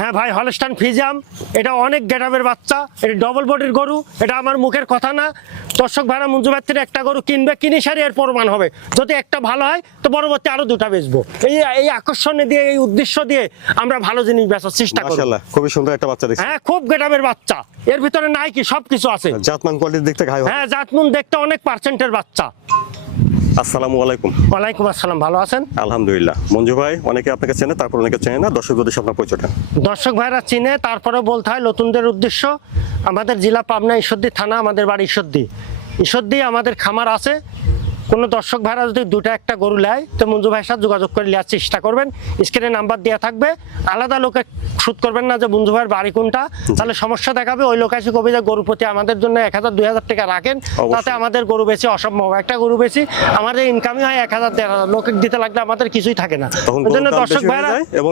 হ্যাঁ ভাই হলস্টান ফিজাম এটা অনেক গেটাবের বাচ্চা এটা ডবল বডির গরু এটা আমার মুখের কথা না। দর্শক ভাড়া মঞ্জুবার থেকে একটা গরু কিনবে কিনে সারি এর প্রমাণ হবে। যদি একটা ভালো হয় তো পরবর্তী আরও দুটা বেচবো। এই এই আকর্ষণে দিয়ে এই উদ্দেশ্য দিয়ে আমরা ভালো জিনিস বেচার চেষ্টা করি খুবই সুন্দর একটা বাচ্চা হ্যাঁ খুব গেটাবের বাচ্চা। এর ভিতরে নাই কি সব কিছু আছে জাতমান থেকে হাই হ্যাঁ জাতমুন দেখতে অনেক পার্সেন্টের বাচ্চা। আসসালামু আলাইকুম। ওয়ালাইকুম আসসালাম ভালো আছেন? আলহামদুলিল্লাহ। মঞ্জু ভাই অনেকে আপনাকে চেনে তারপর অনেকে চেনে না দর্শক যদি আপনার পরিচয়টা দর্শক ভাইরা চিনে তারপরে বলতে হয় নতুনদের উদ্দেশ্য আমাদের জেলা পাবনা ঈশ্বরদী থানা আমাদের বাড়ি ঈশ্বরদী। ঈশ্বরদী আমাদের খামার আছে কোনো দর্শক ভাইরা যদি দুটা একটা গরু নেয় তো মঞ্জু ভাইয়ের সাথে যোগাযোগ করে নেওয়ার চেষ্টা করবেন। স্ক্রিনে নাম্বার দেওয়া থাকবে। আলাদা লোকে শুট করবেন না যে মঞ্জু ভাইয়ের বাড়ি কোনটা। তাহলে সমস্যা দেখাবে। ওই লোক এসে কবে যে গরু প্রতি আমাদের জন্য এক হাজার দুই হাজার টাকা রাখেন তাতে আমাদের গরু বেশি অসম্ভব। একটা গরু বেশি আমাদের ইনকামই হয় এক হাজার দেড় হাজার। লোকে দিতে লাগলে আমাদের কিছুই থাকে না। ওই জন্য দর্শক ভাইরা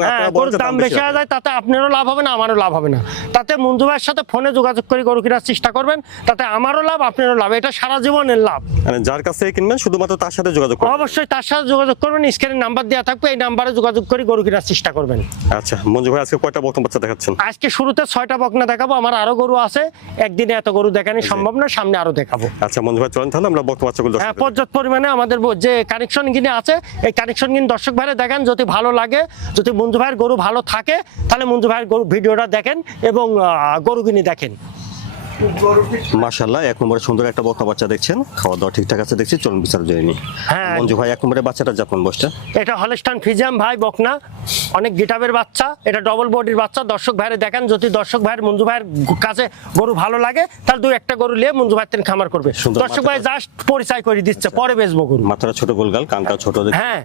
হ্যাঁ, গরুর দাম বেশি হয়ে যায়। তাতে আপনারও লাভ হবে না আমারও লাভ হবে না। তাতে মঞ্জু ভাইয়ের সাথে ফোনে যোগাযোগ করে গরু কেনার চেষ্টা করবেন। তাতে আমারও লাভ আপনারও লাভ। এটা সারা জীবনের লাভ। মানে যার কাছ থেকে কিনবেন শুধুমাত্র তার সাথে যোগাযোগ করবেন? অবশ্যই তার সাথে যোগাযোগ করবেন স্ক্রিনে নাম্বার দেওয়া থাকবে এই নাম্বারে যোগাযোগ করে গরু কেনার চেষ্টা করবেন। আচ্ছা মঞ্জু ভাই আজকে কয়টা বর্তমান বাচ্চা দেখাচ্ছেন? আজকে শুরুতে ছয়টা বকনা দেখাবো আমার আরও গরু আছে একদিনে এত গরু দেখানি সম্ভব না সামনে আরও দেখাবো। আচ্ছা মঞ্জু ভাই চলেন তাহলে আমরা বর্তমান বাচ্চাগুলো হ্যাঁ পর্যাপ্ত পরিমাণে আমাদের যে কানেকশন কিনে আছে এই কানেকশন কিনে দর্শক ভাইরা দেখেন যদি ভালো লাগে যদি মঞ্জু ভাইয়ের গরু ভালো থাকে তাহলে মঞ্জু ভাইয়ের গরু ভিডিওটা দেখেন এবং গরু কিনে দেখেন। মাশাআল্লাহ এক নম্বরে সুন্দর একটা বর্তমান বাচ্চা দেখছেন। খাওয়া দাওয়া ঠিকঠাক আছে দেখছি চলুন বিচার জেনে নিই। হ্যাঁ। মঞ্জু ভাই এক নম্বরে বাচ্চাটা জাতমান বসটা এটা হলস্টান ফিজাম ভাই বকনা। অনেক গিটাবের বাচ্চা এটা ডবল বডির বাচ্চা। দর্শক ভাইরে দেখেন যদি দর্শক ভাইয়ের মঞ্জু ভাইয়ের কাছে গরু ভালো লাগে তার দুই একটা গরু নিয়ে মঞ্জু ভাইয়ের খামার করবে। দর্শক ভাই। জাস্ট পরিচয় করে দিচ্ছে পরে বেচবো গরু। মাথাটা ছোট গোলগাল কানটা ছোট হ্যাঁ।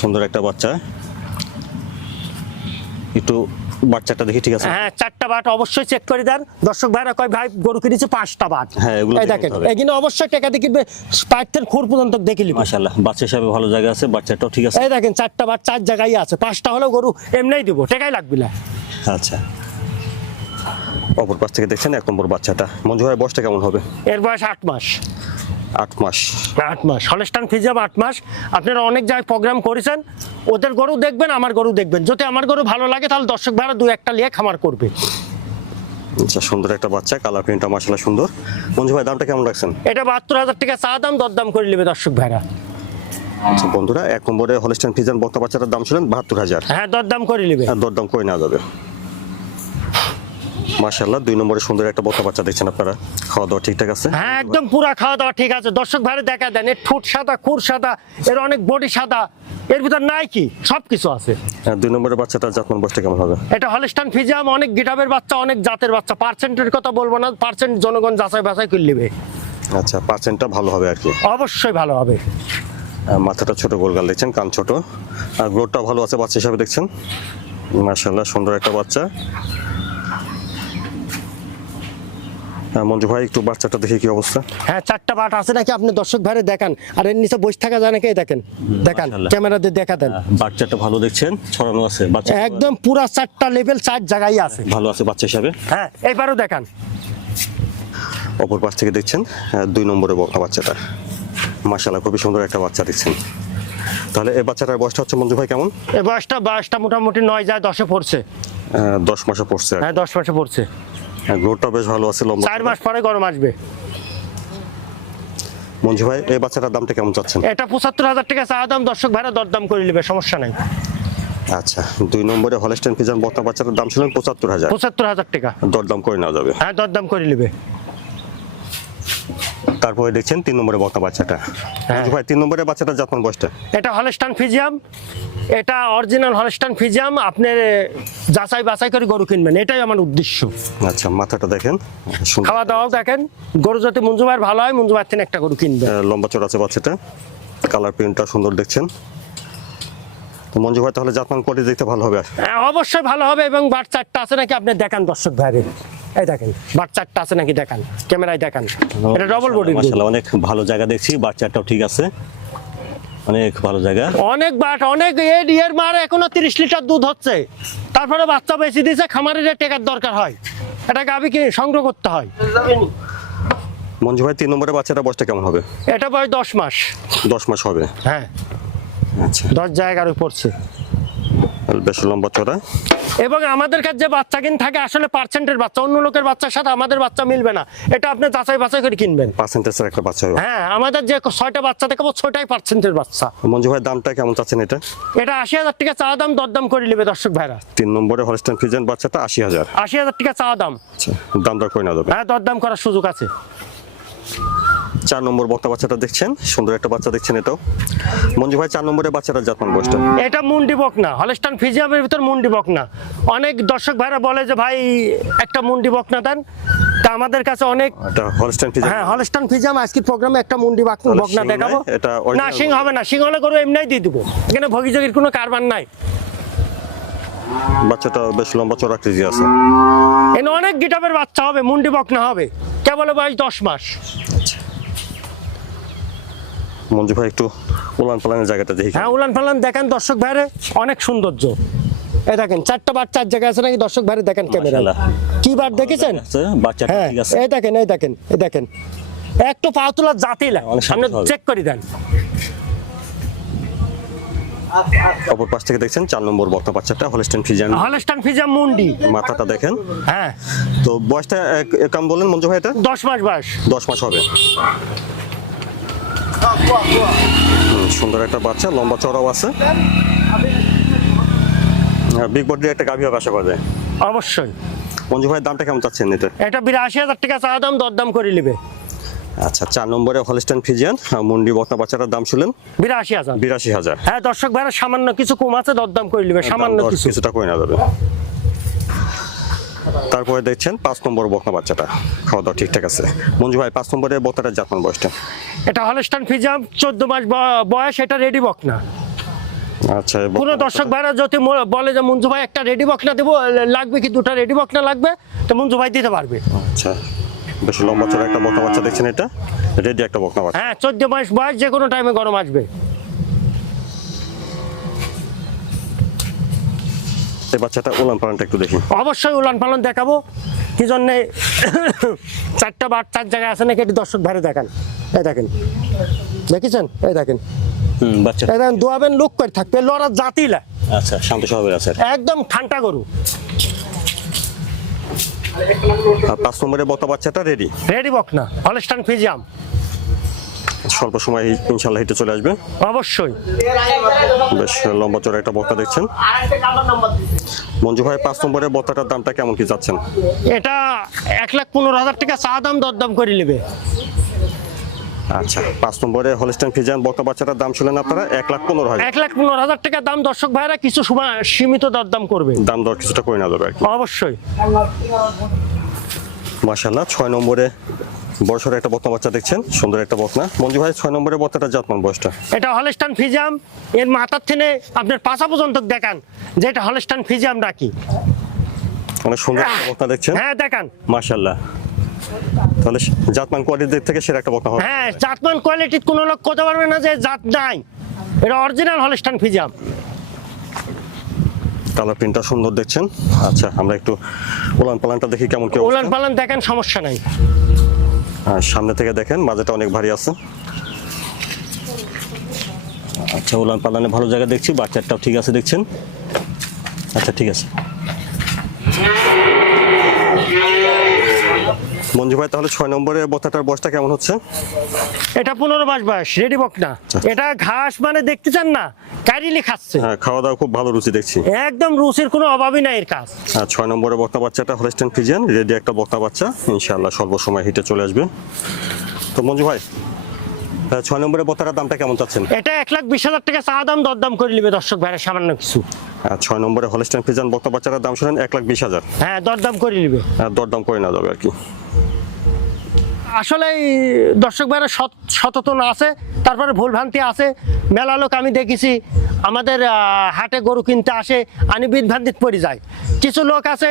সুন্দর একটা বাচ্চা। একটু বাচ্চাটা দেখি ঠিক আছে? হ্যাঁ চারটা বাট অবশ্যই চেক করে দেন। দর্শক ভাইরা কয় ভাই গরু কিনেছে পাঁচটা বাট। হ্যাঁ, এগুলো দেখে দেখেন। এখানে অবশ্যই টাকা দিয়ে কিনবে। পাইতের খুর পর্যন্ত দেখে নিবে। মাশাআল্লাহ বাচ্চা হিসাবে ভালো জায়গা আছে বাচ্চাটাও ঠিক আছে। এই দেখেন চারটা বাট চার জায়গায় আছে। পাঁচটা হলেও গরু এমনিই দিব টাকাই লাগবে না। আচ্ছা। অপর পাশ থেকে দেখছেন এক নম্বর বাচ্চাটা। মঞ্জু ভাই বয়সটা কেমন হবে? এর বয়স আট মাস। আট মাস। আট মাস। হলস্টান ফিজাম আট মাস। আপনারা অনেক জায়গায় প্রোগ্রাম করেছেন। ওদের গরু দেখবেন আমার গরু দেখবেন। যদি আমার গরু ভালো লাগে তাহলে দর্শক ভাড়া দু একটা নিয়ে খামার করবে। আচ্ছা সুন্দর একটা বাচ্চা কালার প্রিন্টটা মাসালা সুন্দর। মঞ্জু ভাই দামটা কেমন রাখছেন? এটা বাহাত্তর হাজার টাকা চা দাম দরদাম করে নেবে দর্শক ভাইরা। আচ্ছা বন্ধুরা এক নম্বরে হলিস্টান ফিজান বক্তা বাচ্চাটার দাম ছিলেন বাহাত্তর হাজার। হ্যাঁ দরদাম করে নেবে। আর দরদাম করে নেওয়া যাবে। মাশাআল্লাহ দুই নম্বরে সুন্দর একটা বক্তা বাচ্চা দেখছেন আপনারা। খাওয়া দাওয়া ঠিকঠাক আছে? হ্যাঁ একদম পুরা খাওয়া দাওয়া ঠিক আছে। দর্শক ভাইরে দেখা দেন এর ঠোঁট সাদা খুর সাদা এর অনেক বডি সাদা। এর ভিতর নাই কি? সব কিছু আছে। আর দুই নম্বরের বাচ্চাটার জাতমান বয়সটা কেমন হবে? এটা হলস্টান ফিজাম অনেক গিটাবের বাচ্চা অনেক জাতের বাচ্চা। পার্সেন্টের কথা বলব না পার্সেন্ট জনগণ যাচাই বাছাই করে নেবে। আচ্ছা পার্সেন্টটা ভালো হবে আর কি। অবশ্যই ভালো হবে। মাথাটা ছোট গোলগাল দেখছেন কান ছোট। আর গ্রোথটা ভালো আছে বাচ্চা হিসাবে দেখছেন। মাশাআল্লাহ সুন্দর একটা বাচ্চা। হ্যাঁ, মঞ্জু ভাই একটু বাচ্চাটা দেখি কি অবস্থা। হ্যাঁ চারটা বাট আছে নাকি? আপনি দর্শক ভাইরে দেখান। আর এর নিচে বসে থাকা যায় নাকি? দেখেন দেখান। ক্যামেরা দিয়ে দেখা দেন। বাচ্চাটা ভালো দেখছেন? ছড়ানো আছে বাচ্চা। একদম পুরা চারটা লেভেল চার জায়গায় আছে। ভালো আছে বাচ্চা হিসাবে? হ্যাঁ এইবারও দেখান। অপর পাশ থেকে দেখছেন দুই নম্বরে বাচ্চাটা। মাশাআল্লাহ খুবই সুন্দর একটা বাচ্চা দেখছেন। তাহলে এই বাচ্চাটার বয়সটা হচ্ছে মঞ্জু ভাই কেমন? এই বয়সটা বয়সটা মোটামুটি নয় যায় দশে পড়ছে। দশ মাসে পড়ছে হ্যাঁ দশ মাসে পড়ছে। গ্রোথটা বেশ ভালো আছে লম্বা চার মাস পরে গরম আসবে। মঞ্জু ভাই এই বাচ্চাটার দামটা কেমন চাচ্ছেন? এটা পঁচাত্তর হাজার টাকা চাওয়া দাম দর্শক ভাইরা দরদাম করে নেবে সমস্যা নাই। আচ্ছা দুই নম্বরে হলস্টেন ফিজান বর্তমান বাচ্চাটার দাম ছিলেন পঁচাত্তর হাজার। পঁচাত্তর হাজার টাকা। দরদাম করে নেওয়া যাবে। হ্যাঁ দরদাম করে নেবে। তারপরে দেখছেন তিন নম্বরে বর্তা বাচ্চাটা। হ্যাঁ। ভাই তিন নম্বরের বাচ্চাটা জাতমান বয়সটা এটা হলস্টান ফিজিয়াম এটা অরিজিনাল হলস্টান ফিজিয়াম আপনি যাচাই বাছাই করে গরু কিনবেন। এটাই আমার উদ্দেশ্য। আচ্ছা মাথাটা দেখেন। খাওয়া দাওয়াও দেখেন। গরু যদি মঞ্জু ভাইয়ের ভালো হয় মঞ্জু ভাইয়ের থেকে একটা গরু কিনবে আহ, লম্বা চড় আছে বাচ্চাটা। কালার প্রিন্টটা সুন্দর দেখছেন। তো মঞ্জু ভাই তাহলে জাতমান কোয়ালিটি দেখতে ভালো হবে হ্যাঁ, অবশ্যই ভালো হবে এবং বাট চারটা আছে নাকি আপনি দেখান দর্শক ভাইরে এই দেখেন বাট আছে নাকি দেখান ক্যামেরায় দেখান। এটা ডবল বডি মাশাআল্লাহ অনেক ভালো জায়গা দেখছি বাচ্চাটাও ঠিক আছে। অনেক ভালো জায়গা। অনেক বাট অনেক এড ইয়ের মার এখনও তিরিশ লিটার দুধ হচ্ছে। তারপরে বাচ্চা বেশি দিয়েছে খামারের টেকার দরকার হয়। এটা গাবি কি সংগ্রহ করতে হয়? মঞ্জু ভাই তিন নম্বরে বাচ্চাটা বয়সটা কেমন হবে? এটা বয়স দশ মাস। দশ মাস হবে। হ্যাঁ। আচ্ছা। দশ জায়গার পড়ছে বেশ লম্বা চড়া। এবং আমাদের কাছে যে বাচ্চা কিন থাকে আসলে পার্সেন্টের বাচ্চা অন্য লোকের বাচ্চার সাথে আমাদের বাচ্চা মিলবে না। এটা আপনি যাচাই বাছাই করে কিনবেন। পার্সেন্টেজের একটা বাচ্চা হ্যাঁ আমাদের যে ছয়টা বাচ্চা দেখাবো ছয়টাই পার্সেন্টের বাচ্চা। মঞ্জু ভাই দামটা কেমন চাচ্ছেন এটা? এটা আশি হাজার টাকা চা দাম দরদাম করে নেবে দর্শক ভাইরা। তিন নম্বরে হলস্টাইন ফিজেন বাচ্চাটা আশি হাজার। আশি হাজার টাকা চা দাম। দাম দর করে না হ্যাঁ দরদাম করার সুযোগ আছে। চার নম্বর বক্তা বাচ্চাটা দেখছেন সুন্দর একটা বাচ্চা দেখছেন এটাও। মঞ্জু ভাই চার নম্বরের বাচ্চাটা জাতমান বয়সটা। এটা মুন্ডি বক না হলস্টান ফিজিয়ামের ভিতর মুন্ডি বক না অনেক দর্শক ভাইরা বলে যে ভাই একটা মুন্ডি বক না দেন। তা আমাদের কাছে অনেক এটা হলস্টাইন ফিজেন হ্যাঁ হলস্টান ফিজাম আজকের প্রোগ্রামে একটা মুন্ডি বাক- তাহলে বক না শিং দেখাবো। এটা না সিং হবে না সিং হলে গরু এমনি দিয়ে দিব। এখানে ভগিযোগীর কোনো কারবার নাই। বাচ্চাটা বেশ লম্বা চড়া কেজি আছে। এখানে অনেক গিটাবের বাচ্চা হবে মুন্ডি বক না হবে। কেবল বয়স দশ মাস। মঞ্জু ভাই একটু উলান পালানের জায়গাটা দেখি। হ্যাঁ উলান পালান দেখেন দর্শক ভাইরে অনেক সৌন্দর্য। এই দেখেন চারটা বার চার জায়গায় আছে নাকি? দর্শক ভাইরে দেখেন ক্যামেরা। কি বার দেখেছেন? হ্যাঁ এই দেখেন এই দেখেন এই দেখেন। একটু পা তোলার জাতি সামনে চেক করে দেন। অপর পাশ থেকে দেখছেন চার নম্বর বক্তা বাচ্চাটা হলস্টাইন ফিজেন হলস্টান ফিজাম মুন্ডি। মাথাটা দেখেন। হ্যাঁ। তো বয়সটা কাম বলেন মঞ্জু ভাই এটা? দশ মাস বয়স। দশ মাস হবে। সুন্দর একটা বাচ্চা লম্বা চড়াও আছে। বিগ বডির একটা গাভী হবে আশা করা যায়। অবশ্যই। মঞ্জু ভাইয়ের দামটা কেমন চাচ্ছেন এটা এটা বিরাশি হাজার টাকা চা দাম দরদাম করে নেবে। আচ্ছা চার নম্বরে হলস্টাইন ফিজিয়ান মুন্ডি বক্তা বাচ্চাটার দাম শুনলেন? বিরাশি হাজার। বিরাশি হাজার। হ্যাঁ দর্শক ভাইরা সামান্য কিছু কম আছে দরদাম করে নেবে সামান্য কিছু। কিছুটা করে না যাবে। তারপরে দেখছেন পাঁচ নম্বর বকনা বাচ্চাটা। খাওয়া দাওয়া ঠিকঠাক আছে। মঞ্জু ভাই পাঁচ নম্বরে বক্তাটার জাতমান বয়সটা? এটা হলস্টান ফিজাম চোদ্দ মাস বয়স এটা রেডি বক না আচ্ছা কোনো বকনা দর্শক ভাইরা যদি বলে যে মঞ্জু ভাই একটা রেডি দেবো লাগবে কি দুটা রেডি লাগবে? তো মঞ্জু ভাই দিতে পারবে। আচ্ছা বেশ লম্বা চড়া একটা বকনা বাচ্চা দেখছেন এটা। রেডি একটা বকনা বাচ্চা। হ্যাঁ চোদ্দ মাস বয়স যে কোনো টাইমে গরম আসবে। এই বাচ্চাটা উলান পালানটা একটু দেখি। অবশ্যই উলান পালন দেখাবো। কি জন্যে চারটা বার চার জায়গায় আছে নাকি? এটি দর্শক ভাইরে দেখান। এই দেখেন। দেখেছেন? এই দেখেন। বাচ্চা। এই দেখেন দোয়াবেন লোক করে থাকবে লড়ার জাতিলা আচ্ছা শান্ত স্বভাবের আছে। একদম ঠান্ডা গরু। আর পাঁচ নম্বরে বকনা বাচ্চাটা রেডি রেডি বক না হলস্টান ফিজিয়াম স্বল্প সময় ইনশাল্লাহ হেঁটে চলে আসবে। অবশ্যই। বেশ লম্বা চড়া একটা বক্তা দেখছেন। মঞ্জু ভাই পাঁচ নম্বরে বক্তাটার দামটা কেমন কি যাচ্ছেন এটা এক লাখ পনেরো হাজার টাকা চা দাম দরদাম করে নেবে। আচ্ছা পাঁচ নম্বরে হলিস্টাইন ফিজিয়ান বক্তা বাচ্চাটার দাম শুনলেন আপনারা? এক লাখ পনেরো হাজার। এক লাখ পনেরো হাজার টাকা দাম দর্শক ভাইরা কিছু সময় সীমিত দরদাম করবে। দাম দর কিছুটা করে না যাবে কি। অবশ্যই। মাসাল্লাহ ছয় নম্বরে বছরে একটা বকনা বাচ্চা দেখছেন? সুন্দর একটা বকনা। মঞ্জু ভাই ছয় নম্বরে বক্তাটা জাতমান বয়সটা। এটা হলস্টান ফিজাম এর মাথার থেকে আপনার পাশা পর্যন্ত দেখান যে এটা হলস্টান ফিজাম নাকি। অনেক সুন্দর একটা বকনা দেখছেন। হ্যাঁ দেখান। মাসাল্লাহ তাহলে জাতমান কোয়ালিটির দিক থেকে সেরা একটা বকনা হবে। হ্যাঁ জাতমান কোয়ালিটির কোনো লোক করতে পারবে না যে জাত নাই। এটা অরিজিনাল হলস্টান ফিজাম কালার প্রিন্টটা সুন্দর দেখছেন। আচ্ছা আমরা একটু উলান পালানটা দেখি কেমন কি উলান পালান দেখেন সমস্যা নাই। আর সামনে থেকে দেখেন মাঝেটা অনেক ভারী আছে। আচ্ছা উলান পালানে ভালো জায়গা দেখছি বাচ্চারটাও ঠিক আছে দেখছেন? আচ্ছা ঠিক আছে। মঞ্জু ভাই তাহলে ছয় নম্বরে বক্তাটার বয়সটা কেমন হচ্ছে? এটা পনেরো মাস বয়স রেডি বক না এটা ঘাস মানে দেখতে চান না কারিলি খাচ্ছে। হ্যাঁ খাওয়া দাওয়া খুব ভালো রুচি দেখছি। একদম রুচির কোনো অভাবই নাই এর কাজ। আর ছয় নম্বরে বক্তা বাচ্চাটা হলেস্টেন ফিজিয়ান রেডি একটা বক্তা বাচ্চা। ইনশাআল্লাহ স্বল্প সময় হিটে চলে আসবে। তো মঞ্জু ভাই আহ, ছয় নম্বরে বক্তাটার দামটা কেমন চাচ্ছেন? এটা এক লাখ বিশ হাজার টাকা চা দাম দরদাম করে নেবে দর্শক ভাইরা সামান্য কিছু। আর ছয় নম্বরে হলেস্টেন ফিজিয়ান বক্তা বাচ্চাটার দাম শুনেন এক লাখ বিশ হাজার। হ্যাঁ দরদাম করে নেবে। আর দরদাম করে না যাবে আর কি। আসলে দর্শক ভাইরা সচেতন আছে, তারপরে ভুলভ্রান্তি আছে। মেলা লোক আমি দেখেছি, আমাদের হাটে গরু কিনতে আসে আনি বিভ্রান্তিত পড়ে যায়। কিছু লোক আছে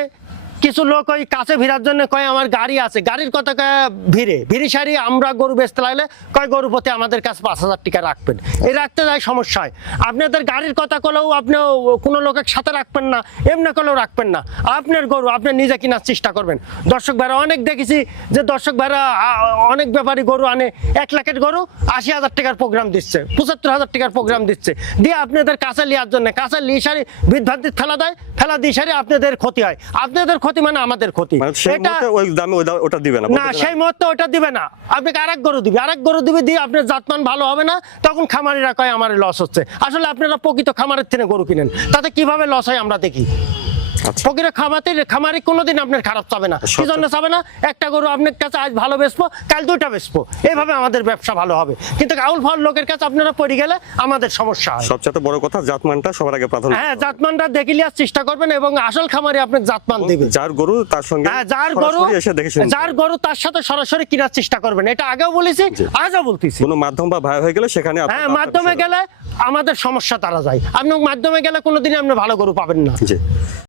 কিছু লোক ওই কাছে ভিড়ার জন্য কয়, আমার গাড়ি আছে। গাড়ির কথা কয়, ভিড়ে, ভিড়ি সারি আমরা গরু বেচতে লাগলে কয়, গরু প্রতি আমাদের কাছে পাঁচ হাজার টাকা রাখবেন। এই রাখতে যায় সমস্যা হয়। আপনাদের গাড়ির কথা কলেও আপনি কোনো লোকের সাথে রাখবেন না, এমনি কলেও রাখবেন না। আপনার গরু আপনি নিজে কেনার চেষ্টা করবেন। দর্শক ভাইরা, অনেক দেখেছি যে দর্শক ভাইরা অনেক ব্যাপারী গরু আনে। এক লাখের গরু আশি হাজার টাকার প্রোগ্রাম দিচ্ছে, পঁচাত্তর হাজার টাকার প্রোগ্রাম দিচ্ছে। দিয়ে আপনাদের কাছে নেওয়ার জন্য, কাছে লিয়ে সারি বিভ্রান্তির ফেলা দেয় ফেলা দিয়ে সারি আপনাদের ক্ষতি হয়। আপনাদের ক্ষতি মানে আমাদের ক্ষতি। মানে সেই এটা মুহূর্তে ওই দামে ওটা দিবে না না সেই মুহূর্তে ওটা দিবে না। আপনাকে আরেক গরু দিবে আরেক গরু দিবে দিয়ে আপনার জাতমান ভালো হবে না তখন খামারিরা কয় আমার লস হচ্ছে। আসলে আপনারা প্রকৃত খামারের থেকে গরু কিনেন তাতে কীভাবে লস হয় আমরা দেখি। আচ্ছা। খামাতে খামারে কোনোদিন আপনার খারাপ চাবে না। কি জন্য চাবে না? একটা গরু আপনার কাছে আজ ভালো বেচবো কাল দুইটা বেচবো। এইভাবে আমাদের ব্যবসা ভালো হবে। কিন্তু আউল ফাউল লোকের কাছে আপনারা পড়ে গেলে আমাদের সমস্যা হয়। সবচেয়ে বড় কথা জাতমানটা সবার আগে প্রাধান্য হ্যাঁ জাতমানটা দেখে চেষ্টা করবেন এবং আসল খামারে জাতমান যার গরু তার সঙ্গে হ্যাঁ যার গরু যার গরু তার সাথে সরাসরি কেনার চেষ্টা করবেন। এটা আগেও বলেছি আজও বলতেছি। কোনো মাধ্যম বা ভাই হয়ে গেলে সেখানে হ্যাঁ মাধ্যমে গেলে আমাদের সমস্যা তারা যায়। আপনি মাধ্যমে গেলে কোনোদিনই আপনি ভালো গরু পাবেন না।